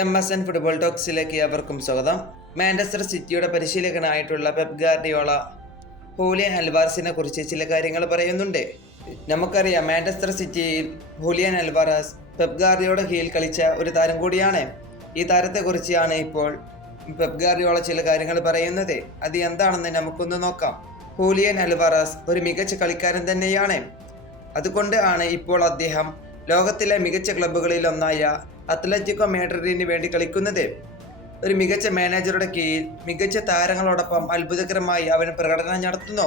MSN football ടോക്സിലേക്ക് അവർക്കും സ്വാഗതം. Manchester സിറ്റിയുടെ പരിശീലകനായിട്ടുള്ള പെപ് ഗാർഡിയോള ഹൂലിയൻ അൽവാരസിനെ കുറിച്ച് ചില കാര്യങ്ങൾ പറയുന്നുണ്ട്. നമുക്കറിയാം, മാഞ്ചസ്റ്റർ സിറ്റിയിൽ ഹൂലിയൻ അൽവാരസ് പെപ് ഗാർഡിയോയുടെ കീഴിൽ കളിച്ച ഒരു താരം കൂടിയാണ്. ഈ താരത്തെക്കുറിച്ചാണ് ഇപ്പോൾ പെപ് ഗാർഡിയോള ചില കാര്യങ്ങൾ പറയുന്നത്. അത് എന്താണെന്ന് നമുക്കൊന്ന് നോക്കാം. ഹൂലിയൻ അൽവാരസ് ഒരു മികച്ച കളിക്കാരൻ തന്നെയാണ്. അതുകൊണ്ട് ആണ് ഇപ്പോൾ അദ്ദേഹം ലോകത്തിലെ മികച്ച ക്ലബ്ബുകളിൽ ഒന്നായ അത്ലറ്റിക്കോ മാഡ്രിഡിന് വേണ്ടി കളിക്കുന്നത്. ഒരു മികച്ച മാനേജറുടെ കീഴിൽ മികച്ച താരങ്ങളോടൊപ്പം അത്ഭുതകരമായി അവൻ പ്രകടനം നടത്തുന്നു.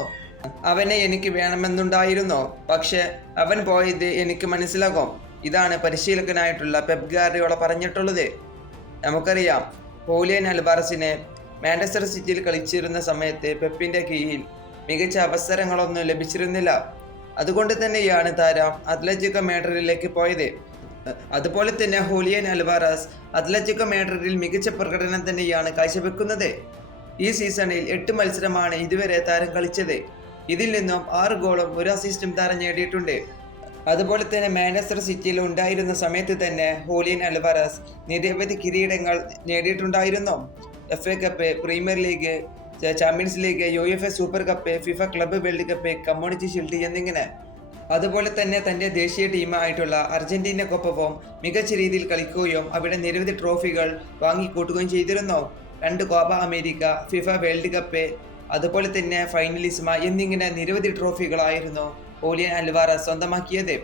അവനെ എനിക്ക് വേണമെന്നുണ്ടായിരുന്നു, പക്ഷെ അവൻ പോയത് എനിക്ക് മനസ്സിലാകും. ഇതാണ് പരിശീലകനായിട്ടുള്ള പെപ് ഗാർഡിയോള പറഞ്ഞിട്ടുള്ളത്. നമുക്കറിയാം, ഹൂലിയൻ അൽവാരസിനെ മാഞ്ചസ്റ്റർ സിറ്റിയിൽ കളിച്ചിരുന്ന സമയത്ത് പെപ്പിന്റെ കീഴിൽ മികച്ച അവസരങ്ങളൊന്നും ലഭിച്ചിരുന്നില്ല. അതുകൊണ്ട് തന്നെയാണ് താരം അത്ലറ്റിക്കോ മാഡ്രിഡിലേക്ക് പോയത്. അതുപോലെ തന്നെ ഹൂലിയൻ അൽവാരസ് അത്ലറ്റിക്കോ മാഡ്രിഡിൽ മികച്ച പ്രകടനം തന്നെയാണ് കാഴ്ചവെക്കുന്നത്. ഈ സീസണിൽ 8 മത്സരമാണ് ഇതുവരെ താരം കളിച്ചത്. ഇതിൽ നിന്നും 6 ഗോളും 1 അസിസ്റ്റും താരം നേടിയിട്ടുണ്ട്. അതുപോലെ തന്നെ മാഞ്ചസ്റ്റർ സിറ്റിയിൽ ഉണ്ടായിരുന്ന സമയത്ത് തന്നെ ഹൂലിയൻ അൽവാരസ് നിരവധി കിരീടങ്ങൾ നേടിയിട്ടുണ്ടായിരുന്നു. FA cup, premier league, champions league, UEFA super cup, FIFA club world cup, community shield എന്നിങ്ങനെ. അതുപോലെ തന്നെ തൻ്റെ ദേശീയ ടീമായിട്ടുള്ള അർജന്റീനക്കൊപ്പവും മികച്ച രീതിയിൽ കളിക്കുകയും അവിടെ നിരവധി ട്രോഫികൾ വാങ്ങിക്കൂട്ടുകയും ചെയ്തിരുന്നു. 2 Copa America, FIFA world cup, അതുപോലെ തന്നെ ഫൈനലിസ്മ എന്നിങ്ങനെ നിരവധി ട്രോഫികളായിരുന്നു ഹൂലിയൻ അൽവാരസ് സ്വന്തമാക്കിയത്.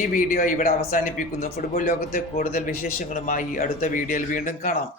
ഈ വീഡിയോ ഇവിടെ അവസാനിപ്പിക്കുന്നു. ഫുട്ബോൾ ലോകത്തെ കൂടുതൽ വിശേഷങ്ങളുമായി അടുത്ത വീഡിയോയിൽ വീണ്ടും കാണാം.